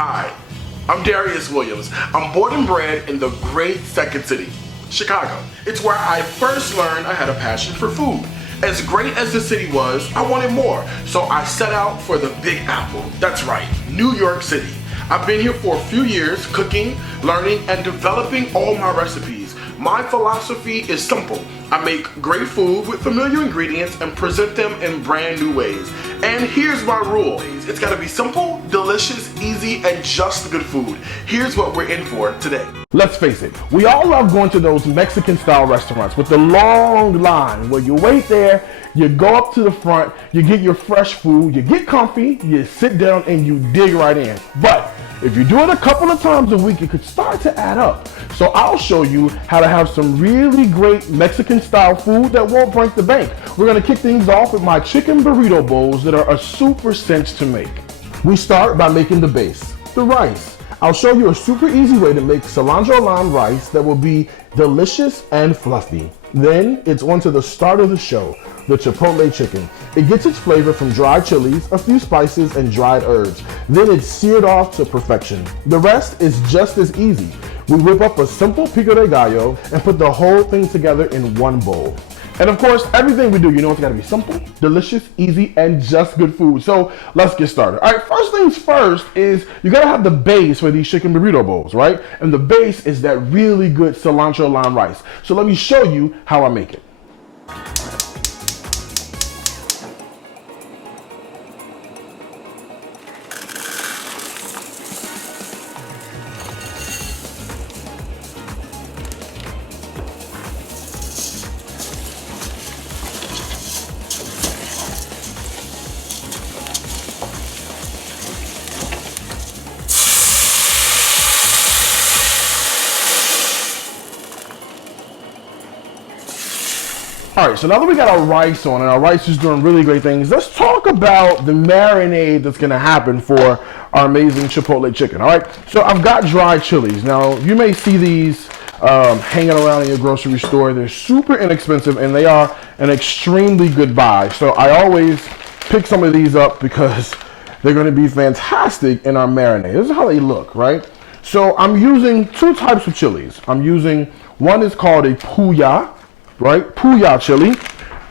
Hi, I'm Darius Williams. I'm born and bred in the great second city, Chicago. It's where I first learned I had a passion for food. As great as the city was, I wanted more, so I set out for the Big Apple. That's right, New York City. I've been here for a few years, cooking, learning, and developing all my recipes. My philosophy is simple. I make great food with familiar ingredients and present them in brand new ways. And here's my rule. It's gotta be simple, delicious, easy, and just good food. Here's what we're in for today. Let's face it, we all love going to those Mexican style restaurants with the long line where you wait there, you go up to the front, you get your fresh food, you get comfy, you sit down and you dig right in. But if you do it a couple of times a week, it could start to add up. So I'll show you how to have some really great Mexican style food that won't break the bank. We're gonna kick things off with my chicken burrito bowls that are a super cinch to make. We start by making the base, the rice. I'll show you a super easy way to make cilantro lime rice that will be delicious and fluffy. Then it's on to the start of the show, the Chipotle chicken. It gets its flavor from dried chilies, a few spices, and dried herbs. Then it's seared off to perfection. The rest is just as easy. We whip up a simple Pico De Gallo and put the whole thing together in one bowl. And of course, everything we do, you know, it's gotta be simple, delicious, easy, and just good food. So let's get started. All right, first things first is you gotta have the base for these chicken burrito bowls, right? And the base is that really good cilantro lime rice. So let me show you how I make it. All right, so now that we got our rice on and our rice is doing really great things, let's talk about the marinade that's gonna happen for our amazing Chipotle chicken, all right? So I've got dried chilies. Now, you may see these hanging around in your grocery store. They're super inexpensive and they are an extremely good buy. So I always pick some of these up because they're gonna be fantastic in our marinade. This is how they look, right? So I'm using two types of chilies. One is called a puya, right? Puya chili,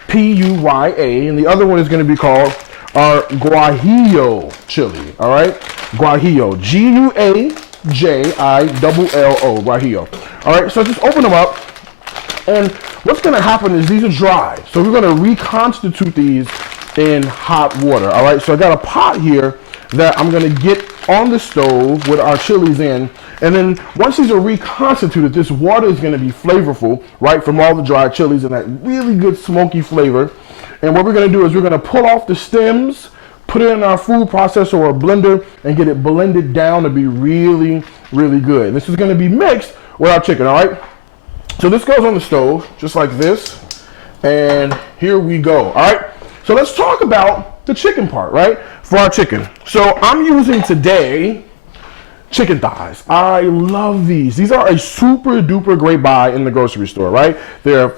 P-U-Y-A, and the other one is going to be called our guajillo chili, all right? Guajillo, G-U-A-J-I-L-L-O, guajillo. All right, so just open them up, and what's going to happen is these are dry, so we're going to reconstitute these in hot water, all right? So I got a pot here that I'm going to get on the stove with our chilies in. And then once these are reconstituted, this water is going to be flavorful, right, from all the dried chilies and that really good smoky flavor. And what we're going to do is we're going to pull off the stems, put it in our food processor or a blender, and get it blended down to be really, really good. This is going to be mixed with our chicken, all right? So this goes on the stove, just like this. And here we go, all right? So let's talk about the chicken part, right, for our chicken. So I'm using today chicken thighs. I love these. These are a super duper great buy in the grocery store, right? They're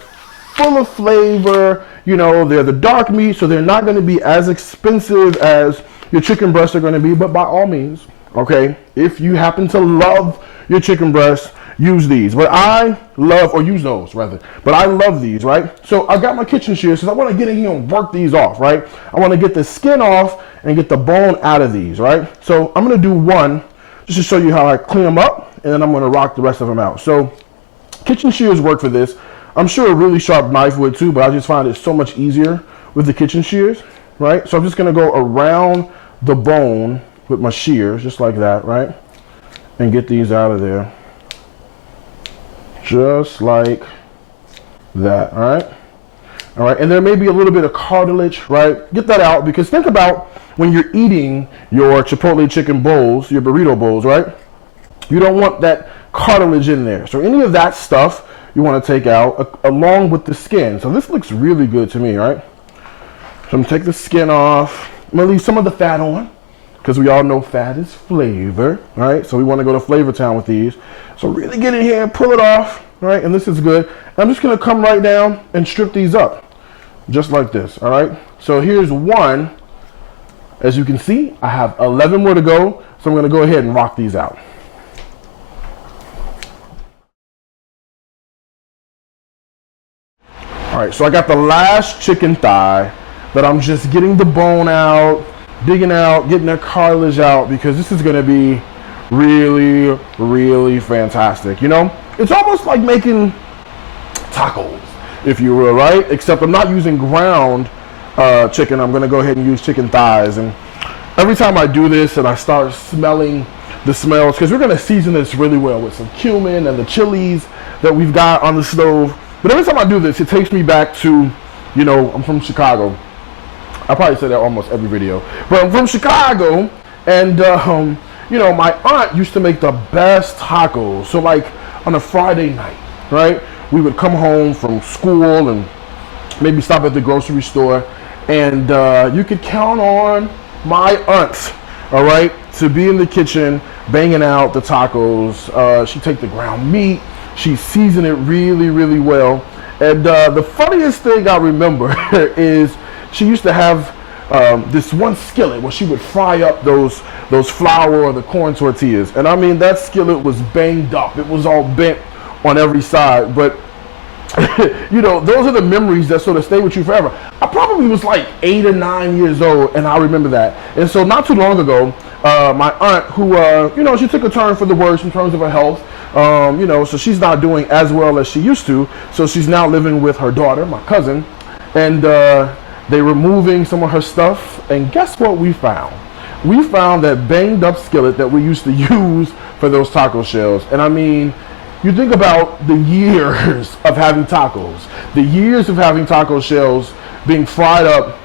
full of flavor, you know, they're the dark meat, so they're not going to be as expensive as your chicken breasts are going to be, but by all means, okay, if you happen to love your chicken breasts, use these. But I love, or use those rather, but I love these, right? So I got my kitchen shears because I want to get in here and work these off, right? I want to get the skin off and get the bone out of these, right? So I'm going to do one just to show you how I clean them up, and then I'm going to rock the rest of them out. So kitchen shears work for this. I'm sure a really sharp knife would too, but I just find it so much easier with the kitchen shears, right? So I'm just going to go around the bone with my shears, just like that, right? And get these out of there. Just like that, all right? All right, and there may be a little bit of cartilage, right? Get that out, because think about when you're eating your Chipotle chicken bowls, your burrito bowls, right? You don't want that cartilage in there. So any of that stuff you want to take out along with the skin. So this looks really good to me, right? So I'm gonna take the skin off. I'm gonna leave some of the fat on because we all know fat is flavor, right? So we want to go to Flavor Town with these. So really get in here and pull it off, right? And this is good. I'm just gonna come right down and strip these up. Just like this, all right? So here's one. As you can see, I have 11 more to go. So I'm gonna go ahead and rock these out. All right, so I got the last chicken thigh that I'm just getting the bone out, digging out, getting the cartilage out, because this is gonna be really, really fantastic. You know, it's almost like making tacos, if you will, right? Except I'm not using ground chicken. I'm gonna go ahead and use chicken thighs. And every time I do this and I start smelling the smells, because we're gonna season this really well with some cumin and the chilies that we've got on the stove. But every time I do this, it takes me back to, you know, I'm from Chicago. I probably say that almost every video, but I'm from Chicago, and you know, my aunt used to make the best tacos. So like on a Friday night, right? We would come home from school and maybe stop at the grocery store, and you could count on my aunt, all right, to be in the kitchen banging out the tacos. She'd take the ground meat, she seasoned it really, really well. And the funniest thing I remember is she used to have this one skillet where she would fry up those flour or the corn tortillas. And I mean, that skillet was banged up. It was all bent on every side. But you know, those are the memories that sort of stay with you forever. I probably was like 8 or 9 years old, and I remember that. And so not too long ago, my aunt, who, you know, she took a turn for the worse in terms of her health. You know, so she's not doing as well as she used to. So she's now living with her daughter, my cousin, and they were moving some of her stuff. And guess what we found? We found that banged up skillet that we used to use for those taco shells. And I mean, you think about the years of having tacos, the years of having taco shells being fried up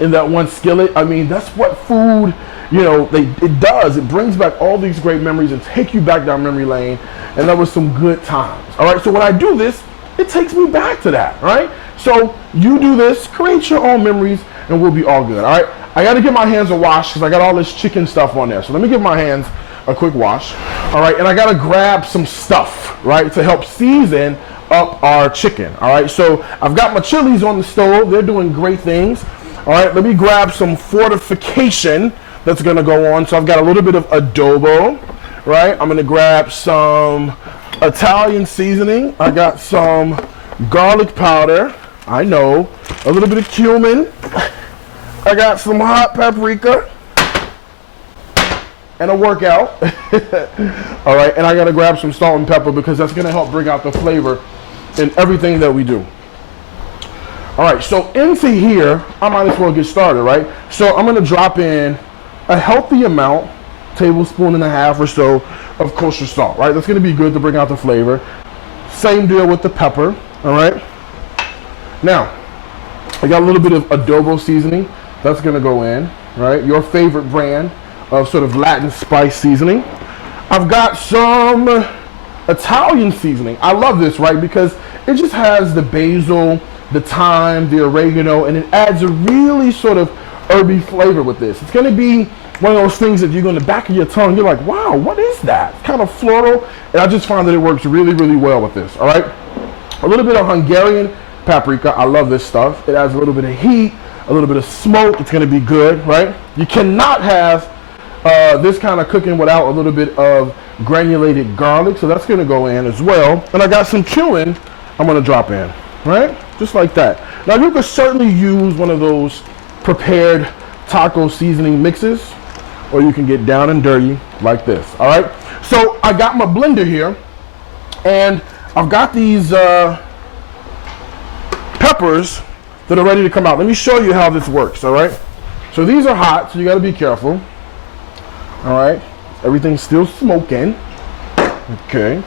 in that one skillet. I mean, that's what food, you know, it does. It brings back all these great memories and take you back down memory lane. And that was some good times. All right, so when I do this, it takes me back to that, right? So you do this, create your own memories, and we'll be all good, all right? I gotta get my hands a wash because I got all this chicken stuff on there. So let me give my hands a quick wash. All right, and I gotta grab some stuff, right, to help season up our chicken. All right, so I've got my chilies on the stove. They're doing great things. All right, let me grab some fortification that's gonna go on. So I've got a little bit of adobo, right? I'm gonna grab some Italian seasoning. I got some garlic powder. I know. A little bit of cumin. I got some hot paprika. And a workout. All right, and I gotta grab some salt and pepper because that's gonna help bring out the flavor in everything that we do. All right, so into here, I might as well get started, right? So I'm gonna drop in a healthy amount, 1.5 tablespoons or so of kosher salt, right? That's gonna be good to bring out the flavor. Same deal with the pepper, all right? Now, I got a little bit of adobo seasoning. That's gonna go in, right? Your favorite brand of sort of Latin spice seasoning. I've got some Italian seasoning. I love this, right? Because it just has the basil, the thyme, the oregano, and it adds a really sort of herby flavor with this. It's gonna be one of those things that you're gonna back of your tongue, you're like, wow, what is that? It's kind of floral, and I just found that it works really, really well with this, all right? A little bit of Hungarian paprika. I love this stuff. It adds a little bit of heat, a little bit of smoke. It's gonna be good, right? You cannot have this kind of cooking without a little bit of granulated garlic, so that's gonna go in as well. And I got some cumin I'm gonna drop in, right? Just like that. Now you could certainly use one of those prepared taco seasoning mixes, or you can get down and dirty like this, all right? So I got my blender here, and I've got these peppers that are ready to come out. Let me show you how this works, all right? So these are hot, so you gotta be careful. All right, everything's still smoking. Okay.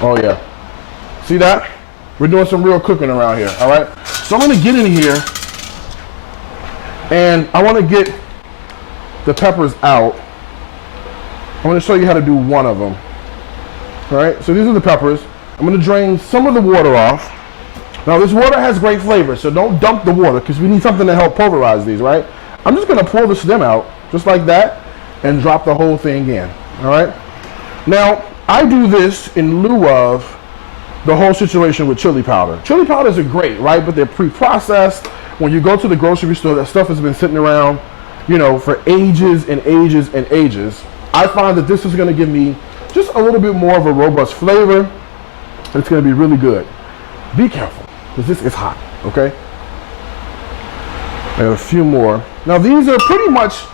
Oh yeah, see that? We're doing some real cooking around here, all right? So I'm gonna get in here and I wanna get the peppers out. I'm gonna show you how to do one of them. All right, so these are the peppers. I'm gonna drain some of the water off. Now this water has great flavor, so don't dump the water because we need something to help pulverize these, right? I'm just gonna pull the stem out just like that and drop the whole thing in, all right? Now, I do this in lieu of the whole situation with chili powder. Chili powders are great, right? But they're pre-processed. When you go to the grocery store, that stuff has been sitting around you know, for ages and ages and ages. I find that this is going to give me just a little bit more of a robust flavor, and it's going to be really good. Be careful, because this is hot, okay? I got a few more. Now these are pretty much,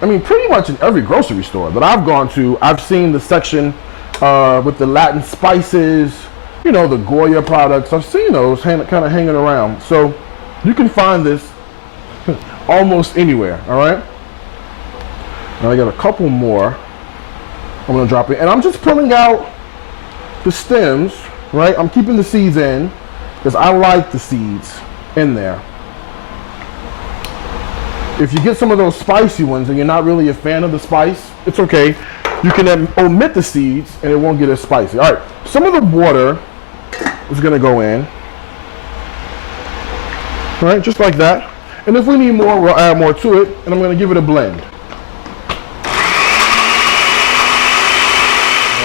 I mean, pretty much in every grocery store that I've gone to, I've seen the section with the Latin spices, you know, the Goya products. I've seen those kind of hanging around. So you can find this almost anywhere, all right? Now I got a couple more I'm gonna drop in. And I'm just pulling out the stems, right? I'm keeping the seeds in because I like the seeds in there. If you get some of those spicy ones and you're not really a fan of the spice, it's okay. You can then omit the seeds and it won't get as spicy. All right, some of the water is gonna go in. All right, just like that. And if we need more, we'll add more to it, and I'm gonna give it a blend. All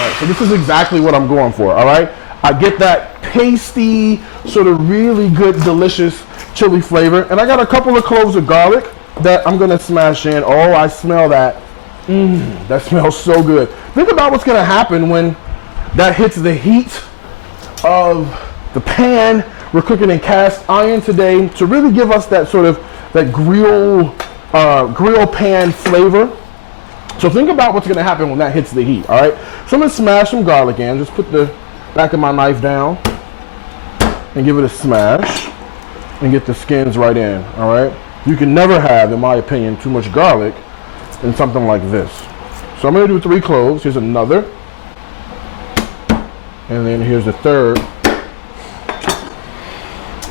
right, so this is exactly what I'm going for, all right? I get that pasty, sort of really good, delicious chili flavor, and I got a couple of cloves of garlic that I'm gonna smash in. Oh, I smell that. That smells so good. Think about what's gonna happen when that hits the heat of the pan. We're cooking in cast iron today to really give us that sort of that grill pan flavor. So think about what's gonna happen when that hits the heat, all right? So I'm gonna smash some garlic in. Just put the back of my knife down and give it a smash and get the skins right in, all right? You can never have, in my opinion, too much garlic in something like this. So I'm gonna do 3 cloves. Here's another. And then here's the third.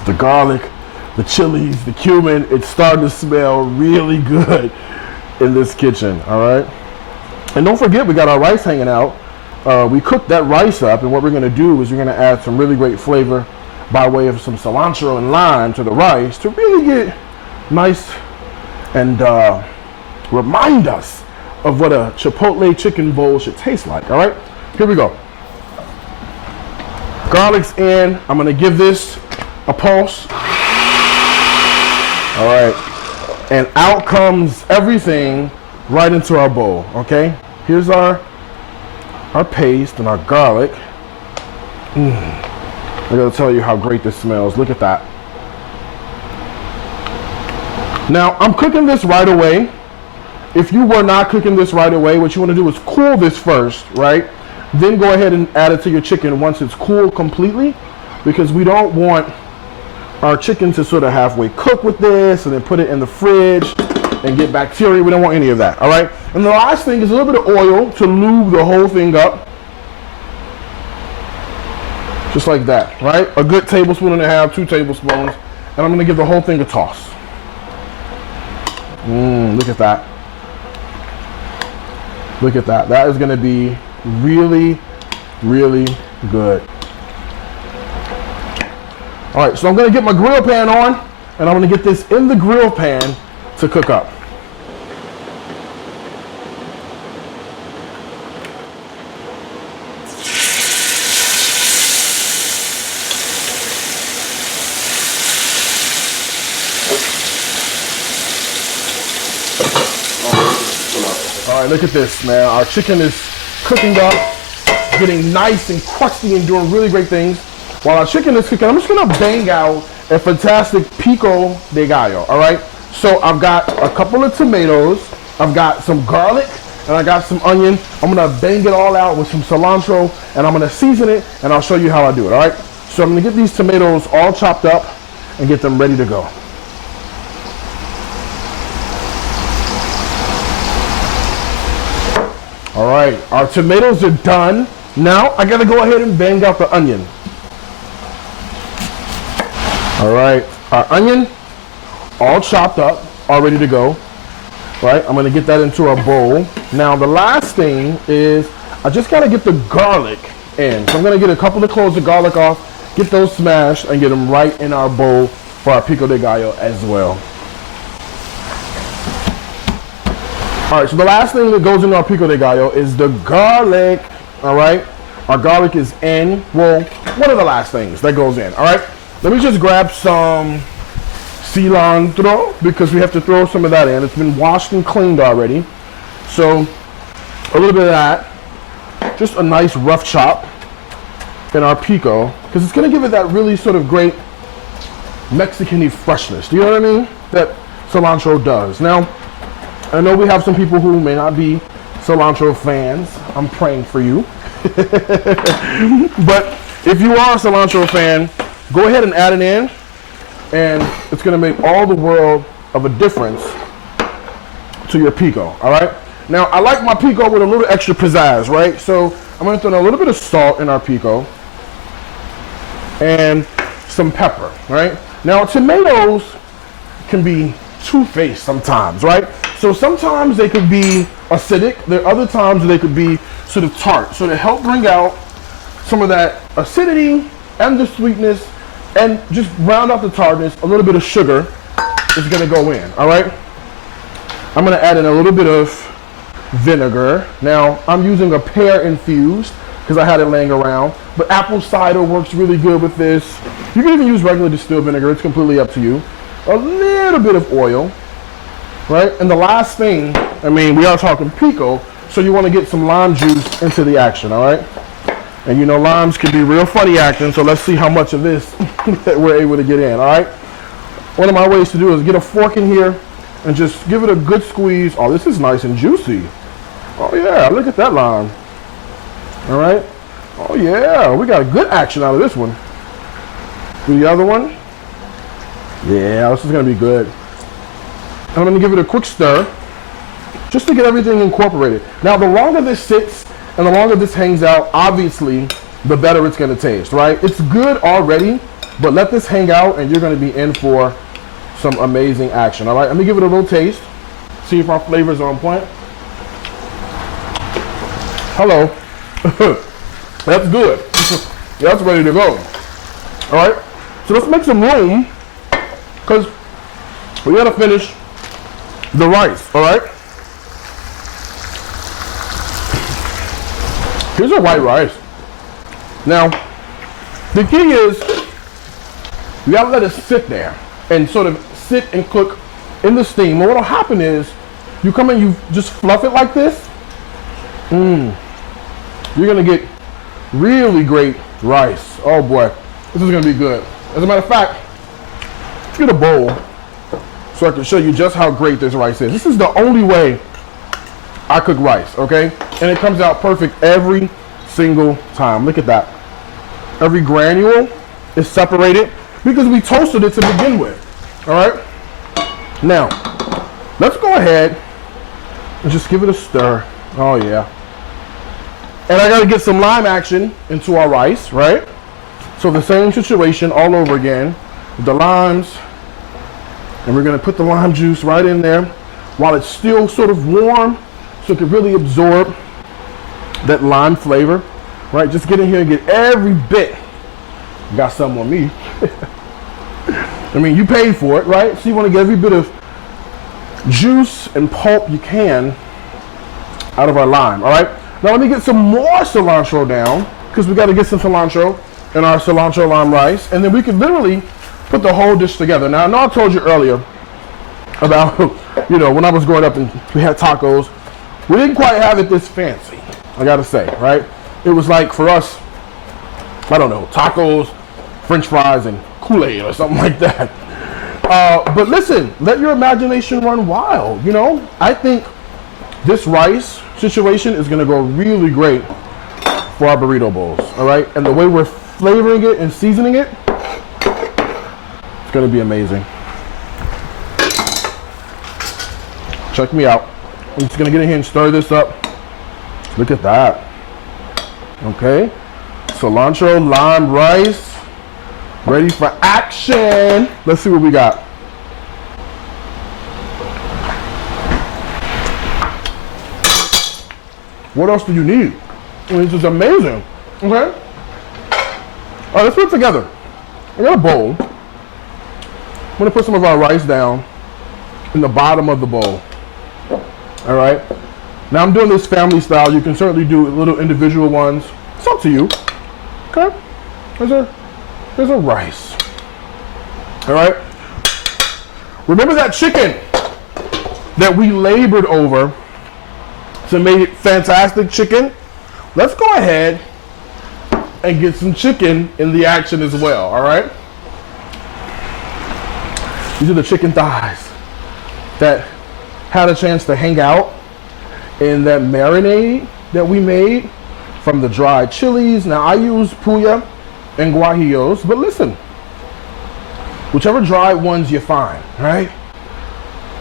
The garlic, the chilies, the cumin, it's starting to smell really good in this kitchen, all right? And don't forget, we got our rice hanging out. We cooked that rice up, and what we're gonna do is we're gonna add some really great flavor by way of some cilantro and lime to the rice to really get nice and remind us of what a Chipotle chicken bowl should taste like, all right? Here we go. Garlic's in. I'm gonna give this a pulse. All right, and out comes everything right into our bowl, okay? Here's our paste and our garlic. I gotta tell you how great this smells. Look at that. Now, I'm cooking this right away. If you were not cooking this right away, what you wanna do is cool this first, right? Then go ahead and add it to your chicken once it's cooled completely, because we don't want our chicken to sort of halfway cook with this and then put it in the fridge and get bacteria. We don't want any of that, all right? And the last thing is a little bit of oil to lube the whole thing up. Just like that, right? A good tablespoon and a half, 2 tablespoons. And I'm gonna give the whole thing a toss. Look at that. Look at that. That is gonna be really, really good. All right, so I'm gonna get my grill pan on, and I'm gonna get this in the grill pan to cook up. All right, look at this, man. Our chicken is cooking up, getting nice and crusty and doing really great things. While our chicken is cooking, I'm just gonna bang out a fantastic Pico De Gallo, all right? So I've got a couple of tomatoes, I've got some garlic, and I got some onion. I'm gonna bang it all out with some cilantro, and I'm gonna season it, and I'll show you how I do it, all right? So I'm gonna get these tomatoes all chopped up and get them ready to go. All right, our tomatoes are done. Now I gotta go ahead and bang out the onion. All right, our onion, all chopped up, all ready to go. All right, I'm gonna get that into our bowl. Now the last thing is, I just gotta get the garlic in. So I'm gonna get a couple of cloves of garlic off, get those smashed, and get them right in our bowl for our Pico De Gallo as well. All right, so the last thing that goes into our Pico De Gallo is the garlic, all right? Our garlic is in. Well, one of the last things that goes in, all right? Let me just grab some cilantro, because we have to throw some of that in. It's been washed and cleaned already. So a little bit of that. Just a nice rough chop in our pico, because it's going to give it that really sort of great Mexican-y freshness. Do you know what I mean? That cilantro does. Now, I know we have some people who may not be cilantro fans. I'm praying for you. But if you are a cilantro fan, go ahead and add it in, and it's going to make all the world of a difference to your pico, all right? Now, I like my pico with a little extra pizzazz, right? So I'm going to throw in a little bit of salt in our pico and some pepper, right? Now, tomatoes can be two-faced sometimes, right? So sometimes they could be acidic. There are other times they could be sort of tart. So to help bring out some of that acidity and the sweetness and just round out the tartness, a little bit of sugar is going to go in, all right? I'm going to add in a little bit of vinegar. Now, I'm using a pear infused because I had it laying around, but apple cider works really good with this. You can even use regular distilled vinegar. It's completely up to you. A little bit of oil, right? And the last thing, I mean, we are talking pico, so you want to get some lime juice into the action, all right? And you know, limes can be real funny acting, so let's see how much of this we're able to get in, all right? One of my ways to do is get a fork in here and just give it a good squeeze. Oh, this is nice and juicy. Oh yeah, look at that lime. All right. Oh yeah, we got a good action out of this one. Do the other one. Yeah, this is gonna be good. And I'm gonna give it a quick stir, just to get everything incorporated. Now, the longer this sits and the longer this hangs out, obviously, the better it's gonna taste, right? It's good already, but let this hang out and you're gonna be in for some amazing action, all right? Let me give it a little taste, see if our flavors are on point. Hello. That's good. That's ready to go. All right, so let's make some room because we gotta finish the rice, all right? Here's our white rice. Now, the key is you gotta let it sit there and sort of sit and cook in the steam. And what'll happen is you come and you just fluff it like this. You're gonna get really great rice. Oh boy, this is gonna be good. As a matter of fact, let's get a bowl so I can show you just how great this rice is. This is the only way I cook rice, okay? And it comes out perfect every single time. Look at that. Every granule is separated because we toasted it to begin with, all right? Now, let's go ahead and just give it a stir. Oh yeah. And I gotta get some lime action into our rice, right? So the same situation all over again with the limes. And we're gonna put the lime juice right in there while it's still sort of warm so it can really absorb that lime flavor, right? Just get in here and get every bit. Got some on me. I mean, you paid for it, right? So you wanna get every bit of juice and pulp you can out of our lime, all right? Now let me get some more cilantro down because we got to get some cilantro in our cilantro lime rice, and then we can literally put the whole dish together. Now I know I told you earlier about, you know, when I was growing up and we had tacos, we didn't quite have it this fancy, I gotta say, right? It was like for us, I don't know, tacos, French fries, and Kool-Aid or something like that. But listen, let your imagination run wild, you know? I think this rice situation is gonna go really great for our burrito bowls, all right? And the way we're flavoring it and seasoning it, it's gonna be amazing. Check me out. I'm just gonna get in here and stir this up. Look at that. Okay, cilantro, lime rice, ready for action. Let's see what we got. What else do you need? I mean, this is amazing. Okay? All right, let's put it together. I got a bowl. I'm gonna put some of our rice down in the bottom of the bowl. All right? Now I'm doing this family style. You can certainly do little individual ones. It's up to you. Okay? There's a rice. All right? remember that chicken that we labored over to make it fantastic chicken? Let's go ahead and get some chicken in the action as well, all right? These are the chicken thighs that had a chance to hang out in that marinade that we made from the dried chilies. Now I use puya and guajillos, but listen, whichever dried ones you find, right?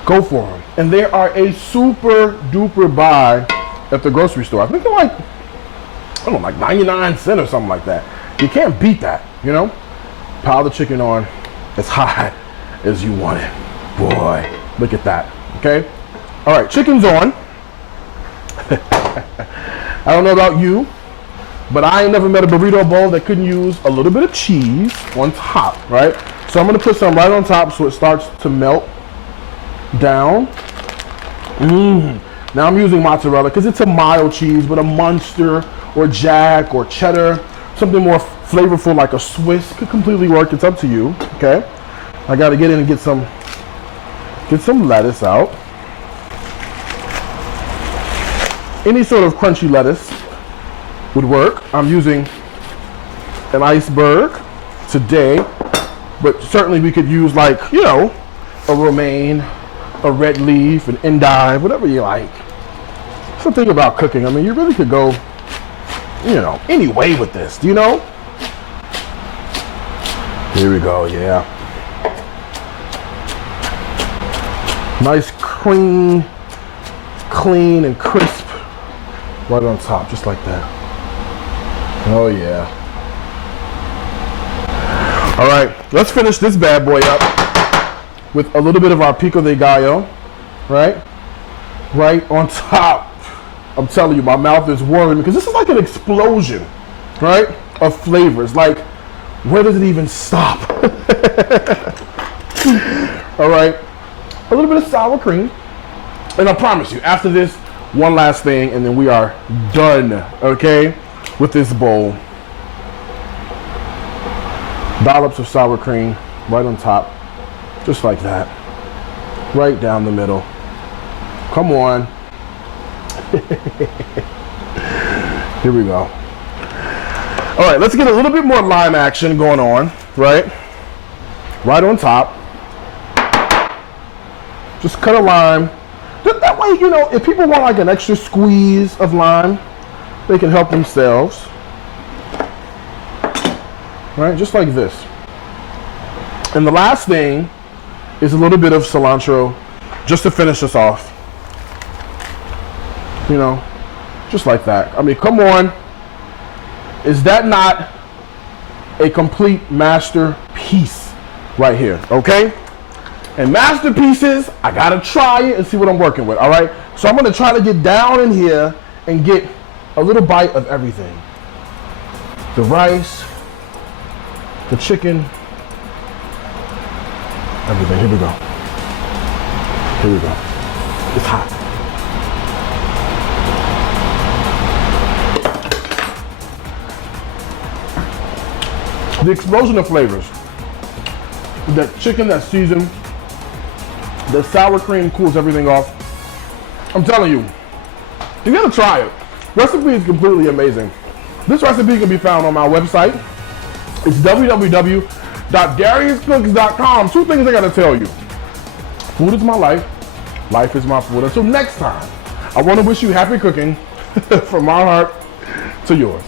Go for them. And they are a super duper buy at the grocery store. I think they're like, I don't know, like 99 cents or something like that. You can't beat that, you know? Pile the chicken on as high as you want it. Boy, look at that, okay? All right, chicken's on. I don't know about you, but I ain't never met a burrito bowl that couldn't use a little bit of cheese on top, right? So I'm gonna put some right on top so it starts to melt down. Now I'm using mozzarella because it's a mild cheese, but a Munster or Jack or cheddar, something more flavorful like a Swiss could completely work. It's up to you, okay? I gotta get in and get some lettuce out. Any sort of crunchy lettuce would work. I'm using an iceberg today, but certainly we could use, like, you know, a romaine, a red leaf, an endive, whatever you like. That's the thing about cooking. I mean, you really could go, you know, any way with this, do you know? Here we go, yeah. Nice, clean and crisp right on top, just like that. Oh yeah. All right, let's finish this bad boy up with a little bit of our Pico De Gallo, right? Right on top. I'm telling you, my mouth is whirling because this is like an explosion, right, of flavors. Like, where does it even stop? All right, a little bit of sour cream. And I promise you, after this, one last thing, and then we are done, okay, with this bowl. Dollops of sour cream right on top, just like that, right down the middle. Come on. Here we go. All right, let's get a little bit more lime action going on, right? Right on top. Just cut a lime. That way, you know, if people want like an extra squeeze of lime, they can help themselves. Right, just like this. And the last thing is a little bit of cilantro just to finish us off. You know, just like that. I mean, come on. Is that not a complete masterpiece right here, okay? And masterpieces, I gotta try it and see what I'm working with, all right? So I'm gonna try to get down in here and get a little bite of everything. The rice, the chicken, everything. Here we go. Here we go. It's hot. The explosion of flavors. That chicken that's seasoned, the sour cream cools everything off. I'm telling you, you gotta try it. Recipe is completely amazing. This recipe can be found on my website. It's www.dariuscooks.com. Two things I gotta tell you. Food is my life. Life is my food. Until next time, I wanna wish you happy cooking from my heart to yours.